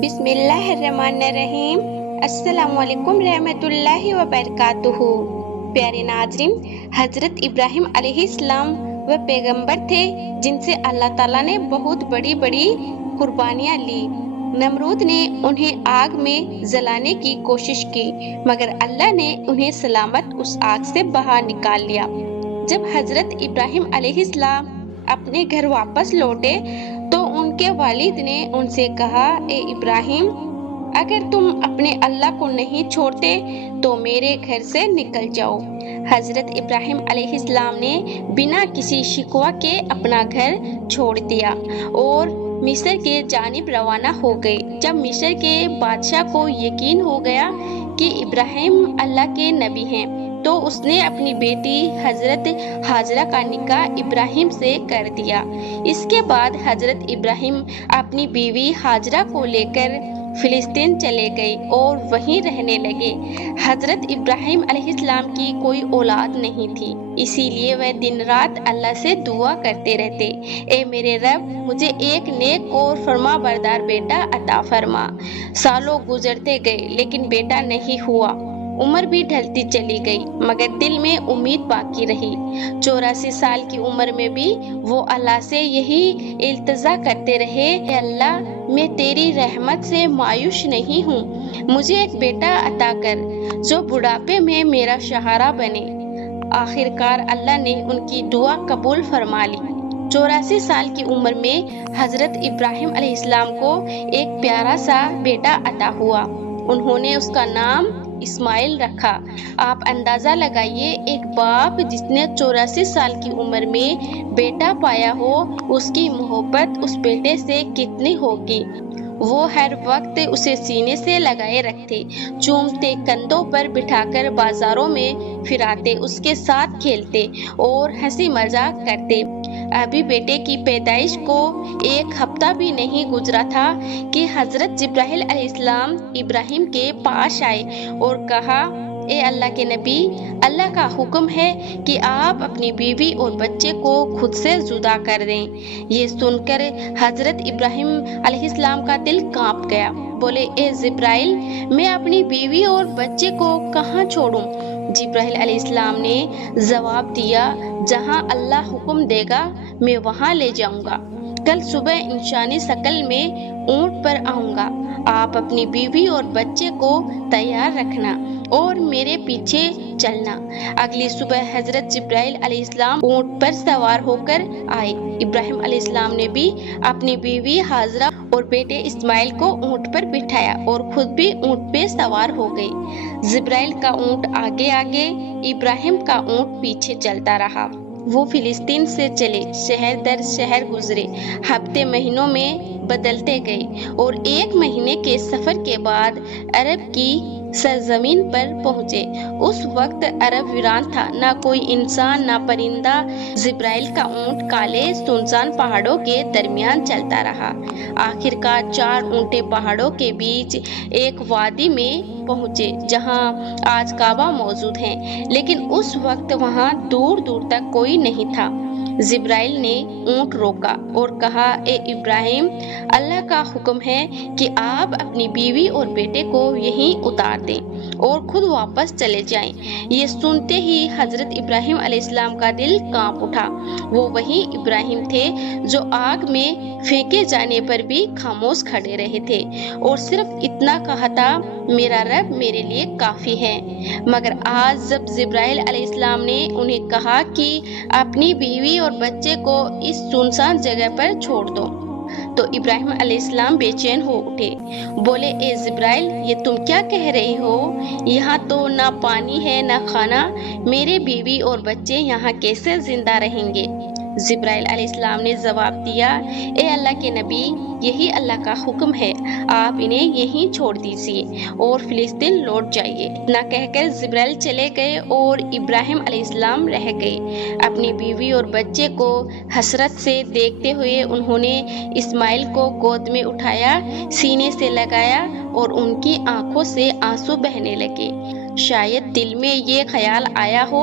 بسم اللہ الرحمن الرحیم۔ السلام علیکم رحمۃ اللہ وبرکاتہ۔ پیارے ناظرین، حضرت ابراہیم علیہ السلام وہ پیغمبر تھے جن سے اللہ تعالیٰ نے بہت بڑی بڑی قربانیاں لی۔ نمرود نے انہیں آگ میں جلانے کی کوشش کی مگر اللہ نے انہیں سلامت اس آگ سے باہر نکال لیا۔ جب حضرت ابراہیم علیہ السلام اپنے گھر واپس لوٹے تو ان کے والد نے ان سے کہا، اے ابراہیم، اگر تم اپنے اللہ کو نہیں چھوڑتے تو میرے گھر سے نکل جاؤ۔ حضرت ابراہیم علیہ السلام نے بنا کسی شکوہ کے اپنا گھر چھوڑ دیا اور مصر کے جانب روانہ ہو گئے۔ جب مصر کے بادشاہ کو یقین ہو گیا کہ ابراہیم اللہ کے نبی ہیں تو اس نے اپنی بیٹی حضرت ہاجرہ کا نکاح ابراہیم سے کر دیا۔ اس کے بعد حضرت ابراہیم اپنی بیوی ہاجرہ کو لے کر فلسطین چلے گئے اور وہیں رہنے لگے۔ حضرت ابراہیم علیہ السلام کی کوئی اولاد نہیں تھی، اسی لیے وہ دن رات اللہ سے دعا کرتے رہتے، اے میرے رب، مجھے ایک نیک اور فرما بردار بیٹا عطا فرما۔ سالوں گزرتے گئے لیکن بیٹا نہیں ہوا۔ عمر بھی ڈھلتی چلی گئی مگر دل میں امید باقی رہی۔ 84 سال کی عمر میں بھی وہ اللہ سے یہی التجا کرتے رہے، اے اللہ، میں تیری رحمت سے مایوس نہیں ہوں، مجھے ایک بیٹا عطا کر جو بڑھاپے میں میرا سہارا بنے۔ آخرکار اللہ نے ان کی دعا قبول فرما لی۔ 84 سال کی عمر میں حضرت ابراہیم علیہ السلام کو ایک پیارا سا بیٹا عطا ہوا۔ انہوں نے اس کا نام اسماعیل رکھا۔ آپ اندازہ لگائیے، ایک باپ جس نے 84 سال کی عمر میں بیٹا پایا ہو، اس کی محبت اس بیٹے سے کتنی ہوگی۔ وہ ہر وقت اسے سینے سے لگائے رکھتے، چومتے، کندھوں پر بٹھا کر بازاروں میں پھراتے، اس کے ساتھ کھیلتے اور ہنسی مذاق کرتے۔ ابھی بیٹے کی پیدائش کو ایک ہفتہ بھی نہیں گزرا تھا کہ حضرت جبرائیل علیہ السلام ابراہیم کے پاس آئے اور کہا، اے اللہ کے نبی، اللہ کا حکم ہے کہ آپ اپنی بیوی اور بچے کو خود سے جدا کر دیں۔ یہ سن کر حضرت ابراہیم علیہ السلام کا دل کانپ گیا۔ بولے، اے جبرائیل، میں اپنی بیوی اور بچے کو کہاں چھوڑوں؟ جبرائیل علیہ السلام نے جواب دیا، جہاں اللہ حکم دے گا میں وہاں لے جاؤں گا۔ کل صبح انسانی شکل میں اونٹ پر آؤں گا، آپ اپنی بیوی اور بچے کو تیار رکھنا اور میرے پیچھے چلنا۔ اگلی صبح حضرت جبرائیل علیہ السلام اونٹ پر سوار ہو کر آئے۔ ابراہیم علیہ السلام نے بھی اپنی بیوی ہاجرہ اور بیٹے اسماعیل کو اونٹ پر بٹھایا اور خود بھی اونٹ پہ سوار ہو گئے۔ جبرائیل کا اونٹ آگے آگے، ابراہیم کا اونٹ پیچھے چلتا رہا۔ وہ فلسطین سے چلے، شہر در شہر گزرے، ہفتے مہینوں میں بدلتے گئے اور ایک مہینے کے سفر کے بعد عرب کی سرزمین پر پہنچے۔ اس وقت عرب ویران تھا، نہ کوئی انسان نہ پرندہ۔ جبرائیل کا اونٹ کالے سنسان پہاڑوں کے درمیان چلتا رہا۔ آخرکار 4 اونٹے پہاڑوں کے بیچ ایک وادی میں پہنچے جہاں آج کعبہ موجود ہے، لیکن اس وقت وہاں دور دور تک کوئی نہیں تھا۔ جبرائیل نے اونٹ روکا اور کہا، اے ابراہیم، اللہ کا حکم ہے کہ آپ اپنی بیوی اور بیٹے کو یہیں اتار دیں اور خود واپس چلے جائیں۔ یہ سنتے ہی حضرت ابراہیم علیہ السلام کا دل کانپ اٹھا۔ وہ وہی ابراہیم تھے جو آگ میں پھینکے جانے پر بھی خاموش کھڑے رہے تھے اور صرف اتنا کہا تھا، میرا رب میرے لیے کافی ہے۔ مگر آج جب جبرائیل علیہ السلام نے انہیں کہا کہ اپنی بیوی اور بچے کو اس سنسان جگہ پر چھوڑ دو تو ابراہیم علیہ السلام بے چین ہو اٹھے۔ بولے، اے جبرائیل، یہ تم کیا کہہ رہے ہو؟ یہاں تو نہ پانی ہے نہ کھانا، میرے بیوی اور بچے یہاں کیسے زندہ رہیں گے؟ جبرائیل علیہ السلام نے جواب دیا، اے اللہ کے نبی، یہی اللہ کا حکم ہے، آپ انہیں یہیں چھوڑ دیجیے اور فلسطین لوٹ جائیے۔ اتنا کہہ کر جبرائیل چلے گئے اور ابراہیم علیہ السلام رہ گئے۔ اپنی بیوی اور بچے کو حسرت سے دیکھتے ہوئے انہوں نے اسماعیل کو گود میں اٹھایا، سینے سے لگایا اور ان کی آنکھوں سے آنسو بہنے لگے۔ شاید دل میں یہ خیال آیا ہو،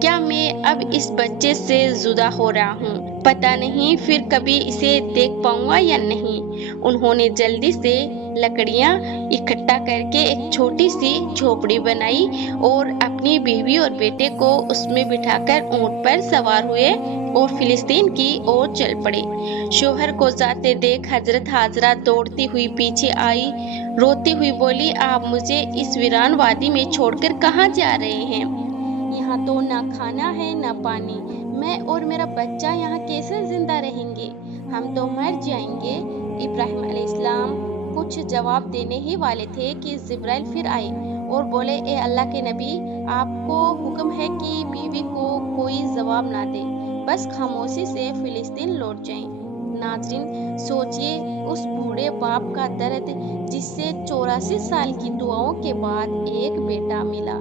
کیا میں اب اس بچے سے جدا ہو رہا ہوں، پتہ نہیں پھر کبھی اسے دیکھ پاؤں گا یا نہیں۔ انہوں نے جلدی سے लकड़ियाँ इकट्ठा करके एक छोटी सी झोपड़ी बनाई और अपनी बीवी और बेटे को उसमें बिठाकर ऊंट पर सवार हुए और फिलिस्तीन की ओर चल पड़े। शोहर को जाते देख हजरत हाजरा दौड़ती हुई पीछे आई, रोती हुई बोली, आप मुझे इस वीरान वादी में छोड़कर कहाँ जा रहे हैं? यहाँ तो ना खाना है ना पानी, मैं और मेरा बच्चा यहाँ कैसे जिंदा रहेंगे? हम तो मर जाएंगे। इब्राहिम अलैहिस्सलाम कुछ जवाब देने ही वाले थे कि जिब्राइल फिर आए और बोले, ए अल्लाह के नबी, आपको हुक्म है कि बीवी को कोई जवाब ना दे, बस खामोशी से फिलिस्तीन लौट जाएं। नाज़रीन, सोचिए उस बूढ़े बाप का दर्द जिससे 84 साल की दुआओं के बाद एक बेटा मिला,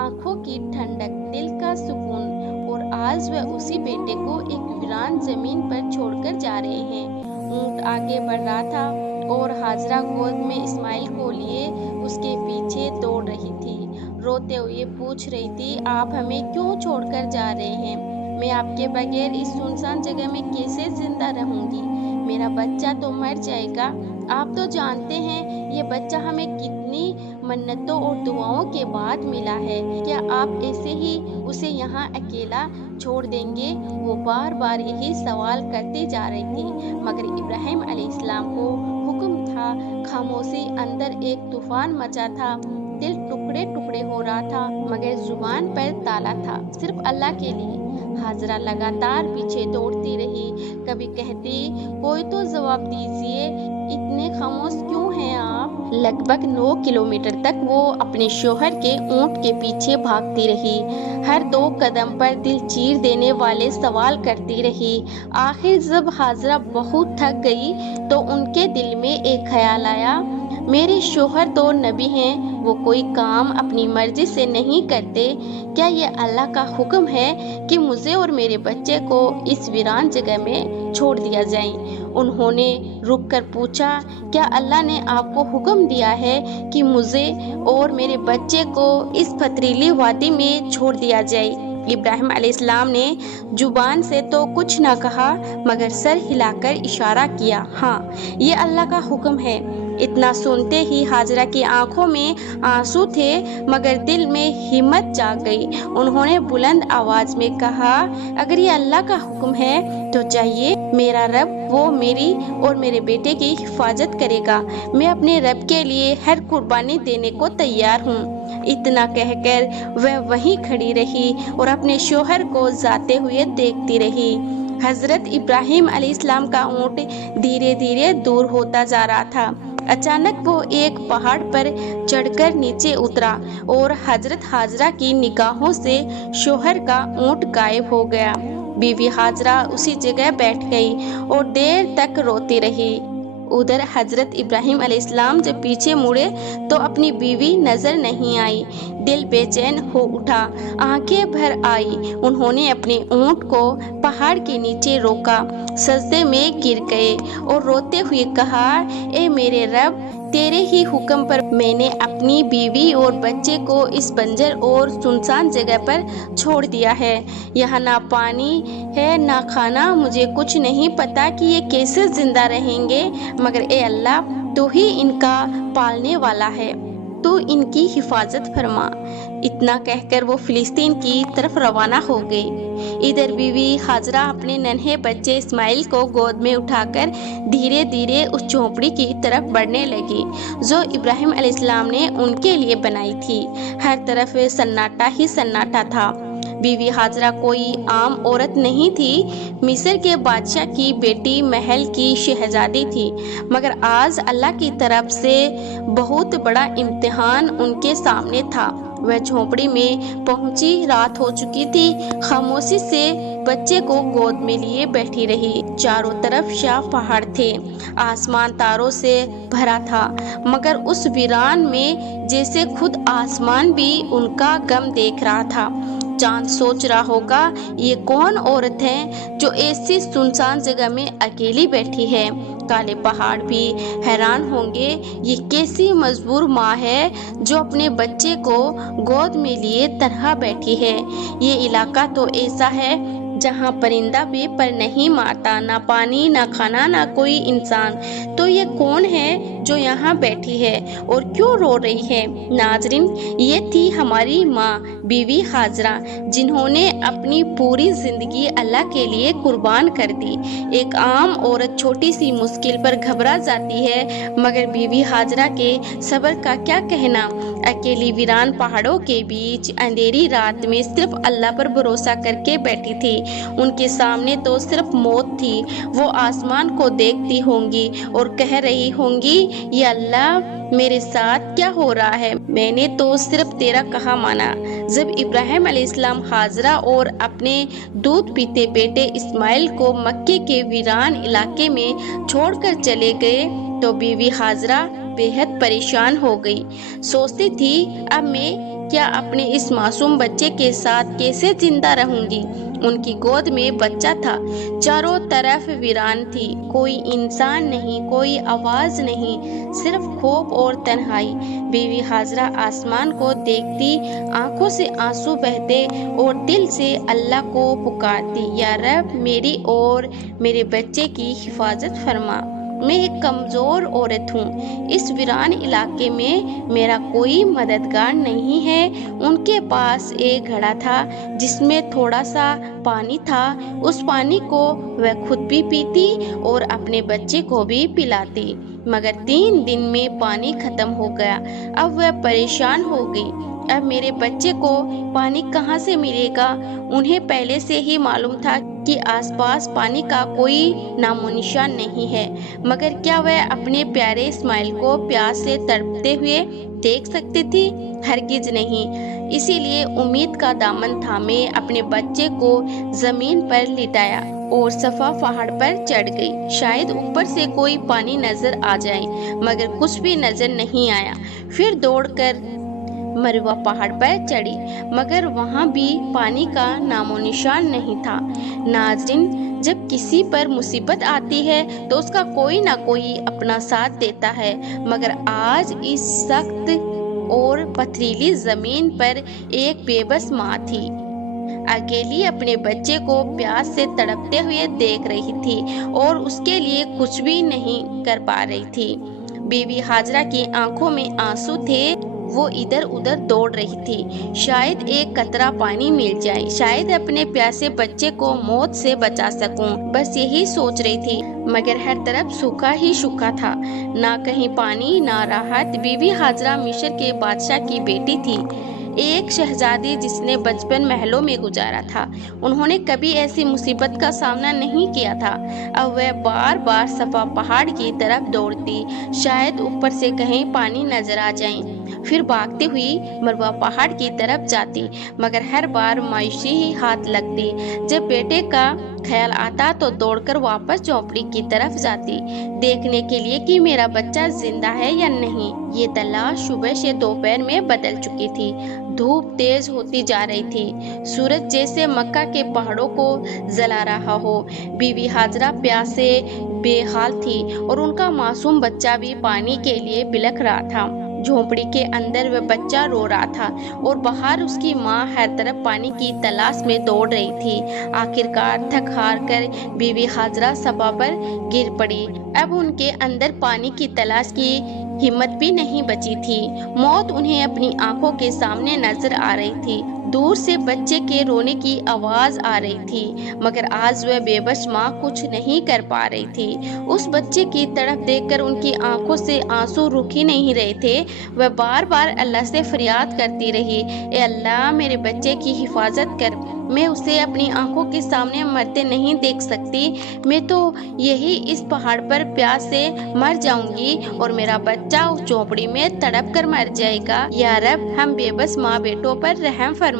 आंखों की ठंडक, दिल का सुकून, और आज वह उसी बेटे को एक वीरान जमीन पर छोड़कर जा रहे हैं। ऊंट आगे बढ़ रहा था और हाजरा गोद में इस्माइल को लिए उसके पीछे दौड़ रही थी। रोते हुए पूछ रही थी, आप हमें क्यों छोड़कर जा रहे हैं? मैं आपके बगैर इस सुनसान जगह में कैसे जिंदा रहूंगी? मेरा बच्चा तो मर जाएगा। आप तो जानते हैं ये बच्चा हमें कितनी मन्नतों और दुआओं के बाद मिला है। क्या आप ऐसे ही उसे यहाँ अकेला छोड़ देंगे? वो बार बार यही सवाल करती जा रही थी, मगर इब्राहिम अलैहिस्सलाम को हुक्म था। खामोशी अंदर एक तूफान मचा था, दिल टुकड़े टुकड़े हो रहा था, मगर जुबान पर ताला था, सिर्फ अल्लाह के लिए। हाजरा लगातार पीछे दौड़ती रही, कभी कहती, कोई तो जवाब दीजिए, इतने खामोश क्यों हैं आप? लगभग 9 किलोमीटर तक वो अपने शोहर के ऊंट के पीछे भागती रही, हर 2 कदम पर दिल चीर देने वाले सवाल करती रही। आखिर जब हाजरा बहुत थक गई तो उनके दिल में एक ख्याल आया, मेरे शोहर तो नबी हैं, वो कोई काम अपनी मर्जी से नहीं करते। क्या ये अल्लाह का हुक्म है कि मुझे और मेरे बच्चे को इस वीरान जगह में छोड़ दिया जाए? उन्होंने रुककर पूछा, क्या अल्लाह ने आपको हुक्म दिया है कि मुझे और मेरे बच्चे को इस पथरीली वादी में छोड़ दिया जाए? इब्राहिम अलैहिस्सलाम ने जुबान से तो कुछ न कहा, मगर सर हिलाकर इशारा किया, हाँ, ये अल्लाह का हुक्म है। इतना सुनते ही हाजरा की आंखों में आंसू थे, मगर दिल में हिम्मत जाग गई। उन्होंने बुलंद आवाज में कहा, अगर ये अल्लाह का हुक्म है तो जाइए, मेरा रब वो मेरी और मेरे बेटे की हिफाजत करेगा। मैं अपने रब के लिए हर कुर्बानी देने को तैयार हूँ। इतना कहकर वह वहीं खड़ी रही और अपने शोहर को जाते हुए देखती रही। हजरत इब्राहिम अलैहिस्सलाम का ऊंट धीरे धीरे दूर होता जा रहा था। अचानक वो एक पहाड़ पर चढ़कर नीचे उतरा और हजरत हाजरा की निगाहों से शोहर का ऊंट गायब हो गया। बीवी हाजरा उसी जगह बैठ गई और देर तक रोती रही। उधर हजरत इब्राहिम अलैहिस्सलाम जब पीछे मुड़े तो अपनी बीवी नजर नहीं आई। दिल बेचैन हो उठा, आंखें भर आई। उन्होंने अपने ऊंट को पहाड़ के नीचे रोका, सजदे में गिर गए और रोते हुए कहा, ए मेरे रब, तेरे ही हुक्म पर मैंने अपनी बीवी और बच्चे को इस बंजर और सुनसान जगह पर छोड़ दिया है। यहाँ ना पानी है ना खाना, मुझे कुछ नहीं पता कि ये कैसे जिंदा रहेंगे, मगर ए अल्लाह, तू ही इनका पालने वाला है, तू इनकी हिफाजत फरमा। इतना कहकर वो फिलिस्तीन की तरफ रवाना हो गई। इधर बीवी हाजरा अपने नन्हे बच्चे इस्माइल को गोद में उठाकर धीरे धीरे उस झोपड़ी की तरफ बढ़ने लगी जो इब्राहिम अलैहिस्सलाम ने उनके लिए बनाई थी। हर तरफ सन्नाटा ही सन्नाटा था। बीवी हाजरा कोई आम औरत नहीं थी, मिस्र के बादशाह की बेटी, महल की शहजादी थी, मगर आज अल्लाह की तरफ से बहुत बड़ा इम्तिहान उनके सामने था। वह झोपड़ी में पहुंची, रात हो चुकी थी। खामोशी से बच्चे को गोद में लिए बैठी रही। चारों तरफ शाह पहाड़ थे, आसमान तारों से भरा था, मगर उस वीरान में जैसे खुद आसमान भी उनका गम देख रहा था। चांद सोच रहा होगा, ये कौन औरत है जो ऐसी सुनसान जगह में अकेली बैठी है। काले पहाड़ भी हैरान होंगे, ये कैसी मजबूर माँ है जो अपने बच्चे को गोद में लिए तन्हा बैठी है। ये इलाका तो ऐसा है जहाँ परिंदा भी पर नहीं मारता, ना पानी ना खाना ना कोई इंसान। तो ये कौन है जो यहाँ बैठी है और क्यों रो रही है। नाजरीन, ये थी हमारी माँ बीवी हाजरा, जिन्होंने अपनी पूरी जिंदगी अल्लाह के लिए कुर्बान कर दी। एक आम औरत छोटी सी मुश्किल पर घबरा जाती है, मगर बीवी हाजरा के सब्र का क्या कहना। अकेली वीरान पहाड़ों के बीच अंधेरी रात में सिर्फ अल्लाह पर भरोसा करके बैठी थी। उनके सामने तो सिर्फ मौत थी। वो आसमान को देखती होंगी और कह रही होंगी, ये अल्लाह मेरे साथ क्या हो रहा है, मैंने तो सिर्फ तेरा कहा माना। जब इब्राहिम अलैहिस्सलाम हाजरा और अपने दूध पीते बेटे इस्माइल को मक्के के वीरान इलाके में छोड़कर चले गए तो बीवी हाजरा बेहद परेशान हो गई। सोचती थी, अब मैं क्या अपने इस मासूम बच्चे के साथ कैसे जिंदा रहूंगी। उनकी गोद में बच्चा था, चारों तरफ वीरान थी, कोई इंसान नहीं, कोई आवाज नहीं, सिर्फ खौफ और तन्हाई। बीवी हाजरा आसमान को देखती, आंखों से आंसू बहते और दिल से अल्लाह को पुकारती, या रब मेरी और मेरे बच्चे की हिफाजत फरमा। मैं एक कमजोर औरत हूँ, इस वीरान इलाके में मेरा कोई मददगार नहीं है। उनके पास एक घड़ा था जिसमें थोड़ा सा पानी था। उस पानी को वह खुद भी पीती और अपने बच्चे को भी पिलाती, मगर 3 दिन में पानी खत्म हो गया। अब वह परेशान हो गई, अब मेरे बच्चे को पानी कहाँ से मिलेगा। उन्हें पहले से ही मालूम था कि आसपास पानी का कोई नामो निशान नहीं है, मगर क्या वह अपने प्यारे इस्माइल को प्यास से तड़पते हुए देख सकती थी? हरगिज नहीं। इसीलिए उम्मीद का दामन थामे अपने बच्चे को जमीन पर लिटाया और सफा पहाड़ पर चढ़ गई। शायद ऊपर से कोई पानी नजर आ जाए, मगर कुछ भी नजर नहीं आया। फिर दौड़कर मरवा पहाड़ पर चढ़ी, मगर वहाँ भी पानी का नामो निशान नहीं था। नाजरीन, जब किसी पर मुसीबत आती है तो उसका कोई ना कोई अपना साथ देता है, मगर आज इस सख्त और पथरीली जमीन पर एक बेबस माँ थी, अकेली अपने बच्चे को प्यास से तड़पते हुए देख रही थी और उसके लिए कुछ भी नहीं कर पा रही थी। बीवी हाजरा की आंखों में आंसू थे, वो इधर उधर दौड़ रही थी। शायद एक कतरा पानी मिल जाए, शायद अपने प्यासे बच्चे को मौत से बचा सकूं, बस यही सोच रही थी, मगर हर तरफ सूखा ही सूखा था, ना कहीं पानी ना राहत। बीवी हाजरा मिस्र के बादशाह की बेटी थी, एक शहजादी जिसने बचपन महलों में गुजारा था। उन्होंने कभी ऐसी मुसीबत का सामना नहीं किया था। अब वह बार बार सफा पहाड़ की तरफ दौड़ती, शायद ऊपर से कहीं पानी नजर आ जाए। फिर भागती हुई मरवा पहाड़ की तरफ जाती, मगर हर बार मायूसी ही हाथ लगती। जब बेटे का ख्याल आता तो दौड़कर वापस झोपड़ी की तरफ जाती, देखने के लिए कि मेरा बच्चा जिंदा है या नहीं। ये तलाश सुबह से दोपहर में बदल चुकी थी। धूप तेज होती जा रही थी, सूरज जैसे मक्का के पहाड़ों को जला रहा हो। बीवी हाजरा प्यास से बेहाल थी और उनका मासूम बच्चा भी पानी के लिए बिलख रहा था। झोपड़ी के अंदर वह बच्चा रो रहा था और बाहर उसकी माँ हर तरफ पानी की तलाश में दौड़ रही थी। आखिरकार थक हार कर बीवी हाजरा सफा पर गिर पड़ी। अब उनके अंदर पानी की तलाश की हिम्मत भी नहीं बची थी। मौत उन्हें अपनी आंखों के सामने नजर आ रही थी। दूर से बच्चे के रोने की आवाज आ रही थी, मगर आज वह बेबस माँ कुछ नहीं कर पा रही थी। उस बच्चे की तड़प देखकर उनकी आंखों से आंसू रुक ही नहीं रहे थे। वह बार बार अल्लाह से फरियाद करती रही, ए अल्लाह मेरे बच्चे की हिफाजत कर, मैं उसे अपनी आंखों के सामने मरते नहीं देख सकती। मैं तो यही इस पहाड़ पर प्यास से मर जाऊंगी और मेरा बच्चा उस झोपड़ी में तड़प कर मर जाएगा। या रब, हम बेबस माँ बेटों पर रहम फरमा।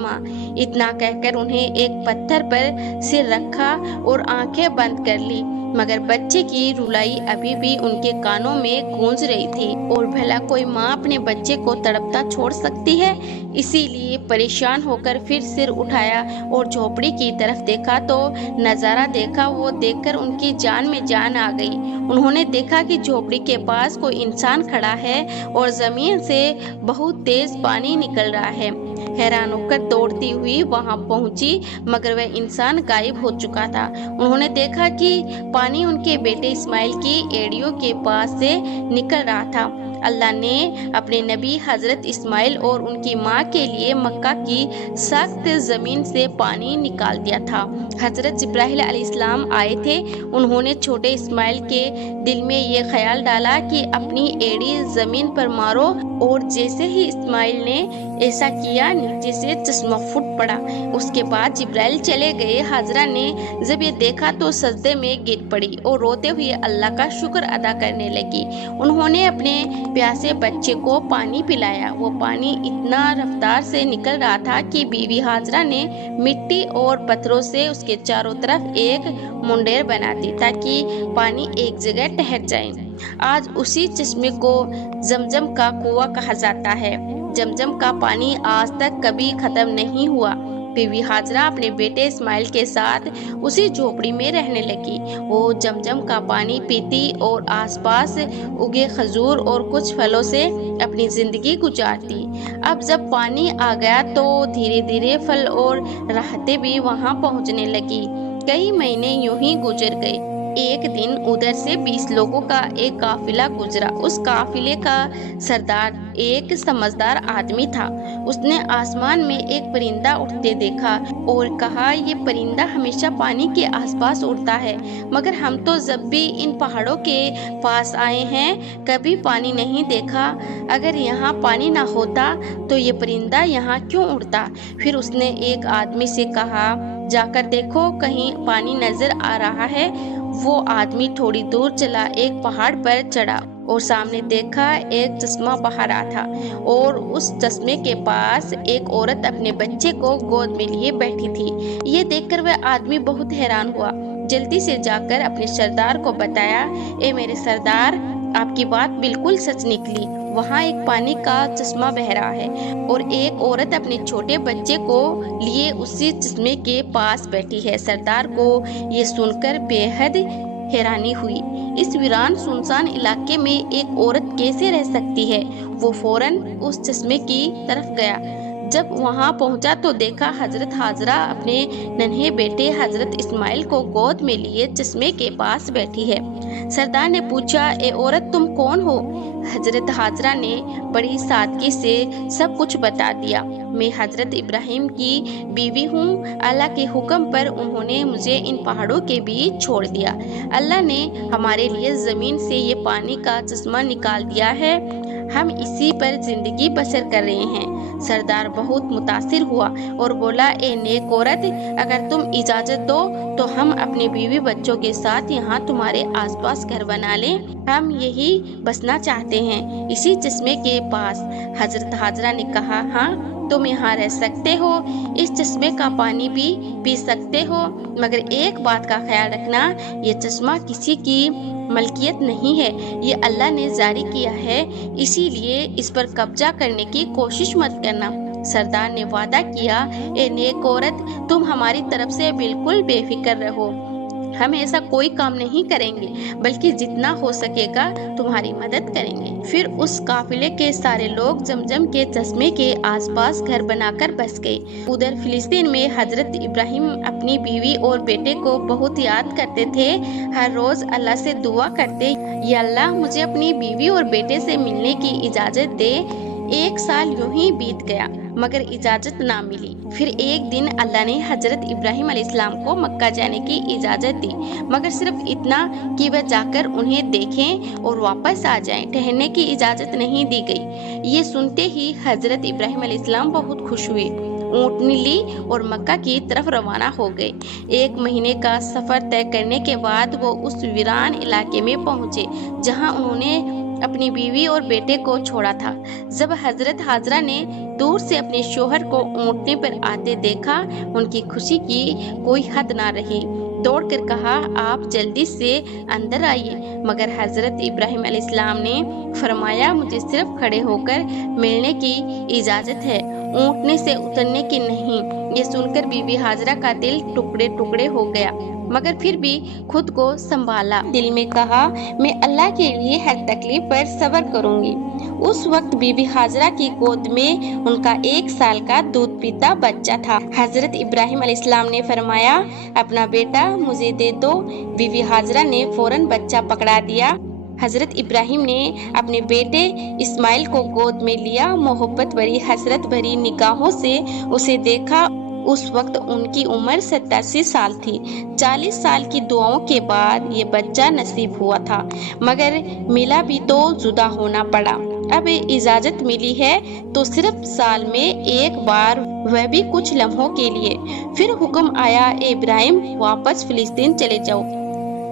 इतना कहकर उन्हें एक पत्थर पर सिर रखा और आंखें बंद कर ली, मगर बच्चे की रुलाई अभी भी उनके कानों में गूंज रही थी। और भला कोई माँ अपने बच्चे को तड़पता छोड़ सकती है? इसीलिए परेशान होकर फिर सिर उठाया और झोपड़ी की तरफ देखा तो नजारा देखा, वो देखकर उनकी जान में जान आ गई। उन्होंने देखा कि झोपड़ी के पास कोई इंसान खड़ा है और जमीन से बहुत तेज पानी निकल रहा है। हैरान होकर दौड़ती हुई वहां पहुंची, मगर वह इंसान गायब हो चुका था। उन्होंने देखा कि पानी उनके बेटे इस्माइल की एड़ियों के पास से निकल रहा था। अल्लाह ने अपने नबी हजरत इस्माइल और उनकी माँ के लिए मक्का की सख्त जमीन से पानी निकाल दिया था। हजरत जिब्राइल अलैहिस्सलाम आए थे। उन्होंने छोटे इस्माइल के दिल में ये ख्याल डाला कि अपनी एड़ी जमीन पर मारो, और जैसे ही इस्माइल ने ऐसा किया, नीचे से चश्मा फूट पड़ा। उसके बाद जिब्राइल चले गए। हाजरा ने जब ये देखा तो सजदे में गिर पड़ी और रोते हुए अल्लाह का शुक्र अदा करने लगी। उन्होंने अपने प्यासे बच्चे को पानी पिलाया। वो पानी इतना रफ्तार से निकल रहा था कि बीवी हाजरा ने मिट्टी और पत्थरों से उसके चारों तरफ एक मुंडेर बना दी ताकि पानी एक जगह ठहर जाए। आज उसी चश्मे को जमजम का कुआं कहा जाता है। जमजम का पानी आज तक कभी खत्म नहीं हुआ। बीवी हाजरा अपने बेटे इस्माइल के साथ उसी झोपड़ी में रहने लगी। वो जमजम का पानी पीती और आसपास उगे खजूर और कुछ फलों से अपनी जिंदगी गुजारती। अब जब पानी आ गया तो धीरे धीरे फल और राहतें भी वहां पहुंचने लगी। कई महीने यूं ही गुजर गए। एक दिन उधर से 20 लोगों का एक काफिला गुजरा। उस काफिले का सरदार एक समझदार आदमी था। उसने आसमान में एक परिंदा उड़ते देखा और कहा, ये परिंदा हमेशा पानी के आसपास उड़ता है, मगर हम तो जब भी इन पहाड़ों के पास आए हैं कभी पानी नहीं देखा। अगर यहाँ पानी ना होता तो ये परिंदा यहाँ क्यों उड़ता? फिर उसने एक आदमी से कहा, जाकर देखो कहीं पानी नजर आ रहा है। वो आदमी थोड़ी दूर चला, एक पहाड़ पर चढ़ा और सामने देखा एक चश्मा बहा रहा था, और उस चश्मे के पास एक औरत अपने बच्चे को गोद में लिए बैठी थी। ये देखकर वह आदमी बहुत हैरान हुआ। जल्दी से जाकर अपने सरदार को बताया, ए मेरे सरदार, आपकी बात बिल्कुल सच निकली। वहाँ एक पानी का चश्मा बह रहा है और एक औरत अपने छोटे बच्चे को लिए उसी चश्मे के पास बैठी है। सरदार को ये सुनकर बेहद हैरानी हुई। इस वीरान सुनसान इलाके में एक औरत कैसे रह सकती है? वो फौरन उस चश्मे की तरफ गया। जब वहां पहुंचा तो देखा हजरत हाजरा अपने नन्हे बेटे हजरत इस्माइल को गोद में लिए चश्मे के पास बैठी है। सरदार ने पूछा, ए औरत, तुम कौन हो? हजरत हाजरा ने बड़ी सादगी से सब कुछ बता दिया। मैं हजरत इब्राहिम की बीवी हूँ। अल्लाह के हुक्म पर उन्होंने मुझे इन पहाड़ों के बीच छोड़ दिया। अल्लाह ने हमारे लिए जमीन से ये पानी का चश्मा निकाल दिया है। हम इसी पर जिंदगी बसर कर रहे हैं। सरदार बहुत मुतासिर हुआ और बोला, ए नेक औरत, अगर तुम इजाजत दो तो हम अपने बीवी बच्चों के साथ यहाँ तुम्हारे आसपास घर बना लें। हम यही बसना चाहते हैं, इसी चश्मे के पास। हजरत हाजरा ने कहा, हाँ, तुम यहाँ रह सकते हो, इस चश्मे का पानी भी पी सकते हो, मगर एक बात का ख्याल रखना, ये चश्मा किसी की मलकियत नहीं है, ये अल्लाह ने जारी किया है, इसीलिए इस पर कब्जा करने की कोशिश मत करना। सरदार ने वादा किया, ए नेक औरत, तुम हमारी तरफ से बिल्कुल बेफिक्र रहो। हम ऐसा कोई काम नहीं करेंगे, बल्कि जितना हो सकेगा तुम्हारी मदद करेंगे। फिर उस काफिले के सारे लोग जमजम के चश्मे के आसपास घर बनाकर बस गए। उधर फिलिस्तीन में हजरत इब्राहिम अपनी बीवी और बेटे को बहुत याद करते थे। हर रोज अल्लाह से दुआ करते, या अल्लाह, मुझे अपनी बीवी और बेटे से मिलने की इजाजत दे। 1 साल यूं ही बीत गया, मगर इजाजत ना मिली। फिर एक दिन अल्लाह ने हजरत इब्राहिम अलैहिस्सलाम को मक्का जाने की इजाजत दी, मगर सिर्फ इतना कि वह जाकर उन्हें देखें और वापस आ जाएं। ठहरने की इजाजत नहीं दी गई। ये सुनते ही हजरत इब्राहिम अलैहिस्सलाम बहुत खुश हुए, ऊँटनी ली और मक्का की तरफ रवाना हो गए। 1 महीने का सफर तय करने के बाद वो उस वीरान इलाके में पहुंचे जहां उन्होंने अपनी बीवी और बेटे को छोड़ा था। जब हजरत हाजरा ने दूर से अपने शोहर को ऊँटने पर आते देखा, उनकी खुशी की कोई हद ना रही। दौड़कर कहा, आप जल्दी से अंदर आइए। मगर हजरत इब्राहिम अलैहिस्सलाम ने फरमाया, मुझे सिर्फ खड़े होकर मिलने की इजाजत है, ऊँटने से उतरने की नहीं। ये सुनकर बीबी हाजरा का दिल टुकड़े टुकड़े हो गया। मगर फिर भी खुद को संभाला। दिल में कहा, मैं अल्लाह के लिए हर तकलीफ पर सब्र करूंगी। उस वक्त बीबी हाजरा की गोद में उनका 1 साल का दूध पीता बच्चा था। हजरत इब्राहिम अलैहिस्सलाम ने फरमाया, अपना बेटा मुझे दे दो। बीबी हाजरा ने फौरन बच्चा पकड़ा दिया। हजरत इब्राहिम ने अपने बेटे इस्माइल को गोद में लिया। मोहब्बत भरी हसरत भरी निगाहों से उसे देखा। उस वक्त उनकी उम्र 87 साल थी। 40 साल की दुआओं के बाद ये बच्चा नसीब हुआ था, मगर मिला भी तो जुदा होना पड़ा। अब इजाजत मिली है तो सिर्फ साल में 1 बार, वह भी कुछ लम्हों के लिए। फिर हुक्म आया, इब्राहिम वापस फिलिस्तीन चले जाओ।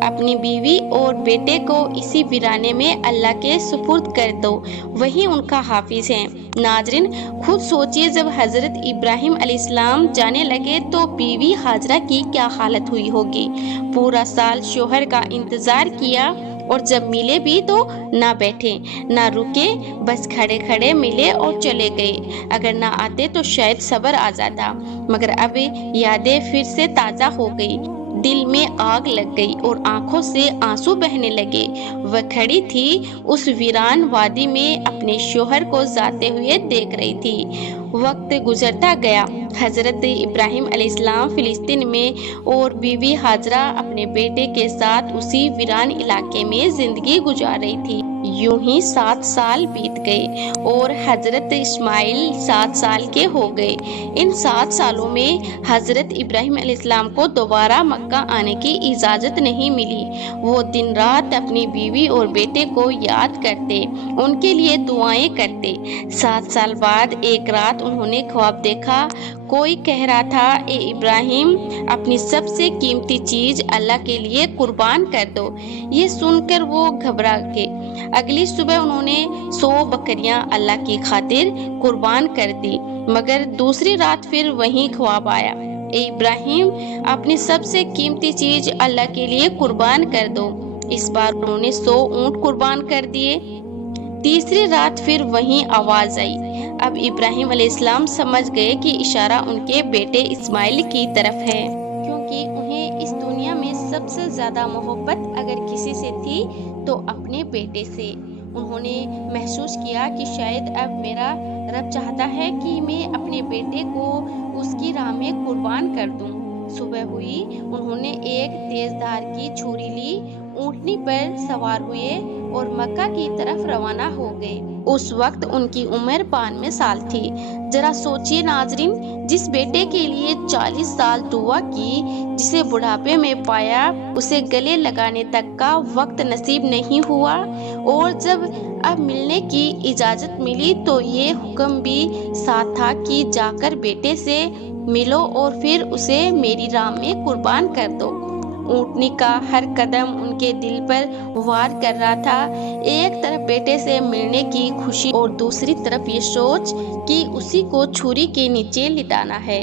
अपनी बीवी और बेटे को इसी वीराने में अल्लाह के सुपुर्द कर दो, वही उनका हाफिज है। नाजरीन, खुद सोचिए, जब हजरत इब्राहिम अलैहिस्सलाम जाने लगे तो बीवी हाजरा की क्या हालत हुई होगी। पूरा साल शोहर का इंतजार किया और जब मिले भी तो ना बैठे ना रुके, बस खड़े खड़े मिले और चले गए। अगर ना आते तो शायद सब्र आ जाता, मगर अब यादें फिर से ताज़ा हो गई। दिल में आग लग गई और आंखों से आंसू बहने लगे। वह खड़ी थी उस वीरान वादी में, अपने शोहर को जाते हुए देख रही थी। वक्त गुजरता गया। हजरत इब्राहिम अलैहिस्सलाम फिलिस्तीन में और बीवी हाजरा अपने बेटे के साथ उसी वीरान इलाके में जिंदगी गुजार रही थी। यूं ही 7 साल बीत गए और हजरत इस्माइल 7 साल के हो गए। इन 7 सालों में हजरत इब्राहिम अलैहिस्सलाम को दोबारा मक्का आने की इजाजत नहीं मिली। वो दिन रात अपनी बीवी और बेटे को याद करते, उनके लिए दुआएं करते। 7 साल बाद एक रात उन्होंने ख्वाब देखा। कोई कह रहा था, ए इब्राहिम, अपनी सबसे कीमती चीज अल्लाह के लिए कुर्बान कर दो। ये सुनकर वो घबरा गए। अगली सुबह उन्होंने 100 बकरियां अल्लाह की खातिर कुर्बान कर दी। मगर दूसरी रात फिर वही ख्वाब आया, ए इब्राहिम, अपनी सबसे कीमती चीज अल्लाह के लिए कुर्बान कर दो। इस बार उन्होंने 100 ऊंट कुर्बान कर दिए। तीसरी रात फिर वही आवाज आई। अब इब्राहिम अलैहिस्सलाम समझ गए कि इशारा उनके बेटे इस्माइल की तरफ है, क्योंकि उन्हें इस दुनिया में सबसे ज्यादा मोहब्बत अगर किसी से थी तो अपने बेटे से। उन्होंने महसूस किया कि शायद अब मेरा रब चाहता है कि मैं अपने बेटे को उसकी राह में कुर्बान कर दूं। सुबह हुई, उन्होंने एक तेजधार की छुरी ली, ऊंटनी पर सवार हुए और मक्का की तरफ रवाना हो गए। उस वक्त उनकी उम्र 92 साल थी। जरा सोचिए नाजरीन, जिस बेटे के लिए 40 साल दुआ की, जिसे बुढ़ापे में पाया, उसे गले लगाने तक का वक्त नसीब नहीं हुआ, और जब अब मिलने की इजाजत मिली तो ये हुक्म भी साथ था कि जाकर बेटे से मिलो और फिर उसे मेरी राह में कुर्बान कर दो। ऊंटनी का हर कदम उनके दिल पर वार कर रहा था। एक तरफ बेटे से मिलने की खुशी और दूसरी तरफ ये सोच कि उसी को छुरी के नीचे लिटाना है।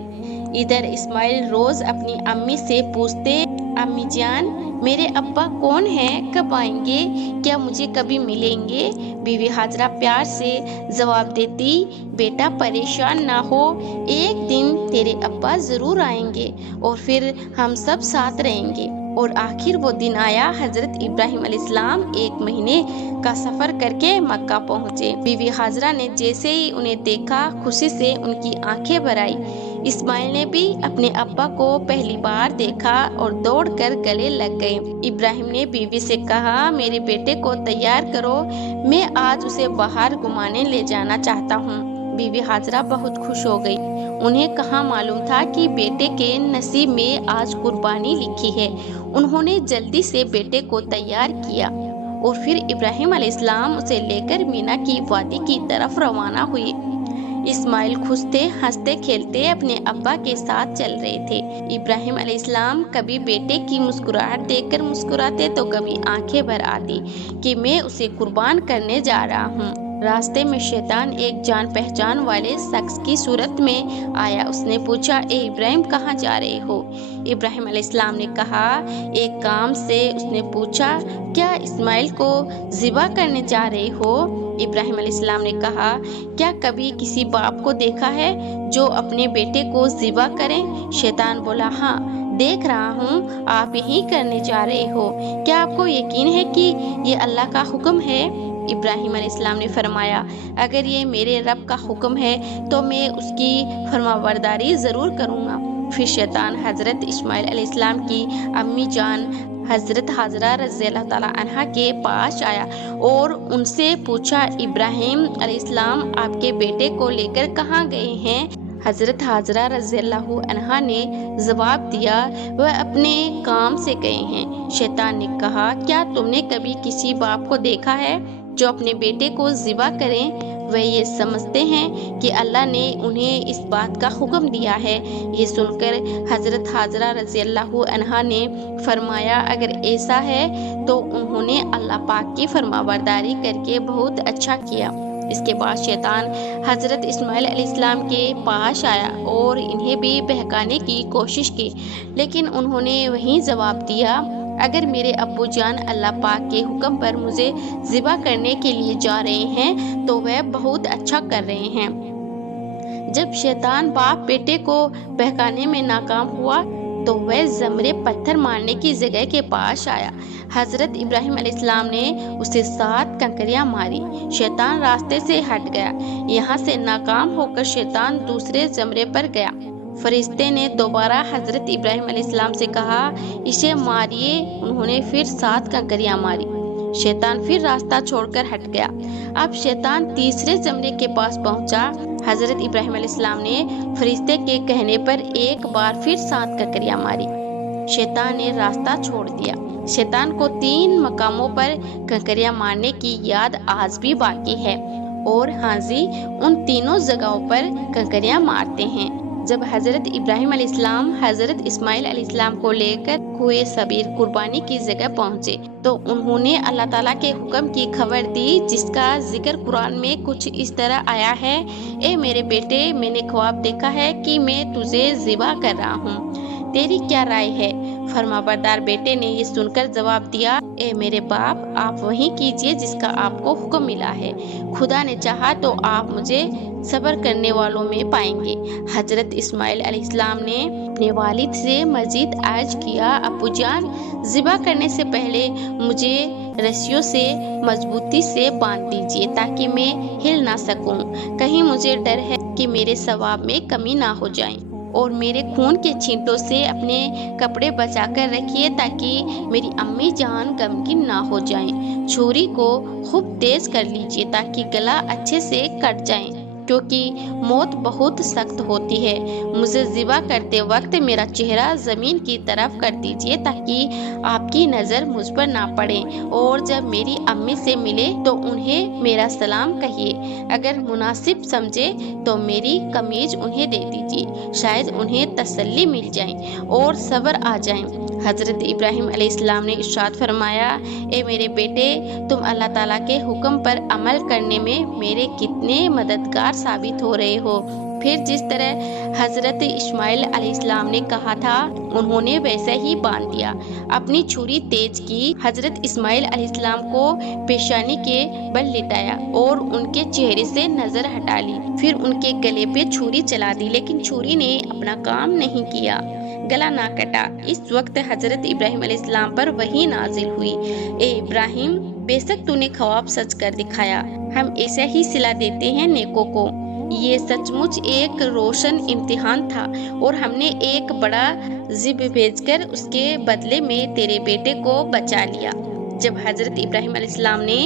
इधर इस्माइल रोज अपनी अम्मी से पूछते, अम्मी जान, मेरे अब्बा कौन हैं, कब आएंगे, क्या मुझे कभी मिलेंगे? बीवी हाजरा प्यार से जवाब देती, बेटा परेशान ना हो, एक दिन तेरे अब्बा जरूर आएंगे और फिर हम सब साथ रहेंगे। और आखिर वो दिन आया। हजरत इब्राहिम अलैहिस्सलाम 1 महीने का सफर करके मक्का पहुँचे। बीवी हाजरा ने जैसे ही उन्हें देखा, खुशी से उनकी आंखें भर आई। इस्माइल ने भी अपने अब्बा को पहली बार देखा और दौड़कर गले लग गए। इब्राहिम ने बीवी से कहा, मेरे बेटे को तैयार करो, मैं आज उसे बाहर घुमाने ले जाना चाहता हूँ। बीवी हाजरा बहुत खुश हो गई। उन्हें कहाँ मालूम था कि बेटे के नसीब में आज कुर्बानी लिखी है। उन्होंने जल्दी से बेटे को तैयार किया और फिर इब्राहिम अलैहिस्सलाम उसे लेकर मीना की वादी की तरफ रवाना हुए। इस्माइल खुश थे, हंसते खेलते अपने अब्बा के साथ चल रहे थे। इब्राहिम अलैहिस्सलाम कभी बेटे की मुस्कुराहट देखकर मुस्कुराते तो कभी आंखें भर आती कि मैं उसे कुर्बान करने जा रहा हूँ। रास्ते में शैतान एक जान पहचान वाले शख्स की सूरत में आया। उसने पूछा, ए इब्राहिम, कहाँ जा रहे हो? इब्राहिम अलैहिस्सलाम ने कहा, एक काम से। उसने पूछा, क्या इस्माइल को ज़िबा करने जा रहे हो? इब्राहिम अलैहिस्सलाम ने कहा, क्या कभी किसी बाप को देखा है जो अपने बेटे को ज़िबा करे? शैतान बोला, हाँ, देख रहा हूँ आप यही करने जा रहे हो। क्या आपको यकीन है कि ये अल्लाह का हुक्म है? इब्राहिम अलैहिस्सलाम ने फरमाया, अगर ये मेरे रब का हुक्म है तो मैं उसकी फरमाबरदारी ज़रूर करूँगा। फिर शैतान हज़रत इस्माइल अलैहिस्सलाम की अम्मी जान हज़रत हाजरा रज़ियल्लाहु ताला अन्हा के पास आया और उनसे पूछा, इब्राहिम अलैहिस्सलाम आपके बेटे को लेकर कहाँ गए हैं? हज़रत हाजरा रज़ियल्लाहु अन्हा ने जवाब दिया, वह अपने काम से गए हैं। शैतान ने कहा, क्या तुमने कभी किसी बाप को देखा है जो अपने बेटे को ज़िबा करें? वह ये समझते हैं कि अल्लाह ने उन्हें इस बात का हुक्म दिया है। ये सुनकर हज़रत हाजरा रज़ियल्लाहु अन्हा ने फरमाया, अगर ऐसा है तो उन्होंने अल्लाह पाक की फरमाबरदारी करके बहुत अच्छा किया। इसके बाद शैतान हज़रत इस्माइल अलैहिस्सलाम के पास आया और इन्हें भी बहकाने की कोशिश की, लेकिन उन्होंने वही जवाब दिया, अगर मेरे अब्बू जान अल्लाह पाक के हुक्म पर मुझे ज़िबा करने के लिए जा रहे हैं तो वह बहुत अच्छा कर रहे हैं। जब शैतान बाप बेटे को बहकाने में नाकाम हुआ तो वह ज़मरे पत्थर मारने की जगह के पास आया। हज़रत इब्राहिम अलैहिस्सलाम ने उसे 7 कंकरियां मारी। शैतान रास्ते से हट गया। यहाँ से नाकाम होकर शैतान दूसरे ज़मरे पर गया। फरिश्ते ने दोबारा हज़रत इब्राहिम अलैहिस्सलाम से कहा, इसे मारिए। उन्होंने फिर 7 कंकरियां मारी। शैतान फिर रास्ता छोड़कर हट गया। अब शैतान तीसरे ज़मरे के पास पहुंचा। हज़रत इब्राहिम अलैहिस्सलाम ने फरिश्ते के कहने पर एक बार फिर 7 कंकरियां मारी। शैतान ने रास्ता छोड़ दिया। शैतान को 3 मकामों पर कंकरियां मारने की याद आज भी बाकी है और हाजी उन तीनों जगहों पर कंकरियां मारते हैं। जब हज़रत इब्राहिम अलैहिस्सलाम हज़रत इस्माइल अलैहिस्सलाम को लेकर कुए सबीर कुर्बानी की जगह पहुँचे तो उन्होंने अल्लाह ताला के हुक्म की खबर दी, जिसका जिक्र कुरान में कुछ इस तरह आया है, ए मेरे बेटे, मैंने ख्वाब देखा है कि मैं तुझे ज़िबा कर रहा हूँ, तेरी क्या राय है? फरमाबरदार बेटे ने ये सुनकर जवाब दिया, ए मेरे बाप, आप वही कीजिए जिसका आपको हुक्म मिला है। खुदा ने चाहा तो आप मुझे सब्र करने वालों में पाएंगे। हज़रत इस्माइल अलैहिस्सलाम ने अपने वालिद से मजीद अर्ज किया, अब्बू जान, ज़िबा करने से पहले मुझे रस्सियों से मजबूती से बांध दीजिए ताकि मैं हिल ना सकूं। कहीं मुझे डर है कि मेरे सवाब में कमी ना हो जाए और मेरे खून के छींटों से अपने कपड़े बचा कर रखिए ताकि मेरी अम्मी जान गमगीन ना हो जाएं। छुरी को खूब तेज कर लीजिए ताकि गला अच्छे से कट जाए, क्योंकि मौत बहुत सख्त होती है। मुझे ज़िबा करते वक्त मेरा चेहरा ज़मीन की तरफ कर दीजिए ताकि आपकी नज़र मुझ पर ना पड़े, और जब मेरी अम्मी से मिले तो उन्हें मेरा सलाम कहिए। अगर मुनासिब समझे तो मेरी कमीज उन्हें दे दीजिए, शायद उन्हें तसल्ली मिल जाए और सब्र आ जाए। हज़रत इब्राहिम अलैहिस्सलाम ने इरशाद फरमाया, ए मेरे बेटे, तुम अल्लाह ताला के हुक्म पर अमल करने में मेरे कितने मददगार साबित हो रहे हो। फिर जिस तरह हज़रत इस्माइल अलैहिस्सलाम ने कहा था उन्होंने वैसे ही बांध दिया। अपनी छुरी तेज की, हज़रत इस्माइल अलैहिस्सलाम को पेशानी के बल लिटाया और उनके चेहरे से नज़र हटा ली। फिर उनके गले पे छुरी चला दी, लेकिन छुरी ने अपना काम नहीं किया, गला ना कटा। इस वक्त हज़रत इब्राहिम अलैहिस्सलाम पर वही नाजिल हुई, ए इब्राहिम, बेशक तूने ख्वाब सच कर दिखाया, हम ऐसा ही सिला देते हैं नेकों को। ये सचमुच एक रोशन इम्तिहान था और हमने एक बड़ा ज़िब भेजकर उसके बदले में तेरे बेटे को बचा लिया। जब हज़रत इब्राहिम अलैहिस्सलाम ने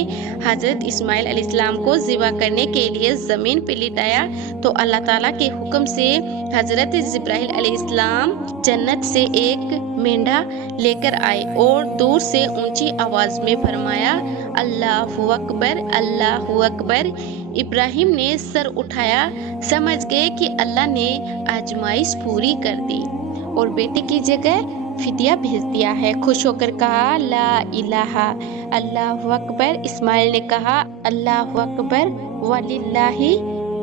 हज़रत इस्माइल अलैहिस्सलाम को ज़िबा करने के लिए ज़मीन पर लिटाया तो अल्लाह ताला के हुक्म से हज़रत जिब्राइल अलैहिस्सलाम जन्नत से एक मेंढा लेकर आए और दूर से ऊंची आवाज़ में फरमाया, अल्लाहु अकबर, अल्लाहु अकबर। इब्राहिम ने सर उठाया, समझ गए कि अल्लाह ने आजमाइश पूरी कर दी और बेटे की जगह फिदिया भेज दिया है। खुश होकर कहा, ला इलाहा, अल्लाहु अकबर। इस्माइल ने कहा, अल्लाहु अकबर वलिल्लाहि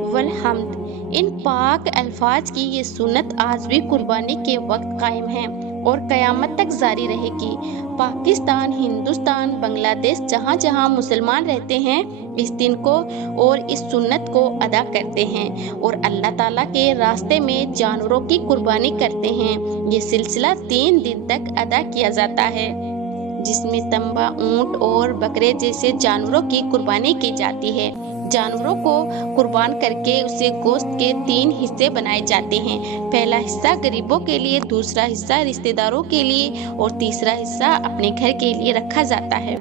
वल हम्द। इन पाक अल्फाज की ये सुन्नत आज भी कुर्बानी के वक्त कायम है। اور قیامت تک جاری رہے گی۔ پاکستان، ہندوستان، بنگلہ دیش، جہاں جہاں مسلمان رہتے ہیں اس دن کو اور اس سنت کو ادا کرتے ہیں اور اللہ تعالیٰ کے راستے میں جانوروں کی قربانی کرتے ہیں۔ یہ سلسلہ 3 دن تک ادا کیا جاتا ہے جس میں تنبا، اونٹ اور بکرے جیسے جانوروں کی قربانی کی جاتی ہے۔ جانوروں کو قربان کر کے اسے گوشت کے 3 حصے بنائے جاتے ہیں۔ پہلا حصہ غریبوں کے لیے، دوسرا حصہ رشتہ داروں کے لیے اور تیسرا حصہ اپنے گھر کے لیے رکھا جاتا ہے۔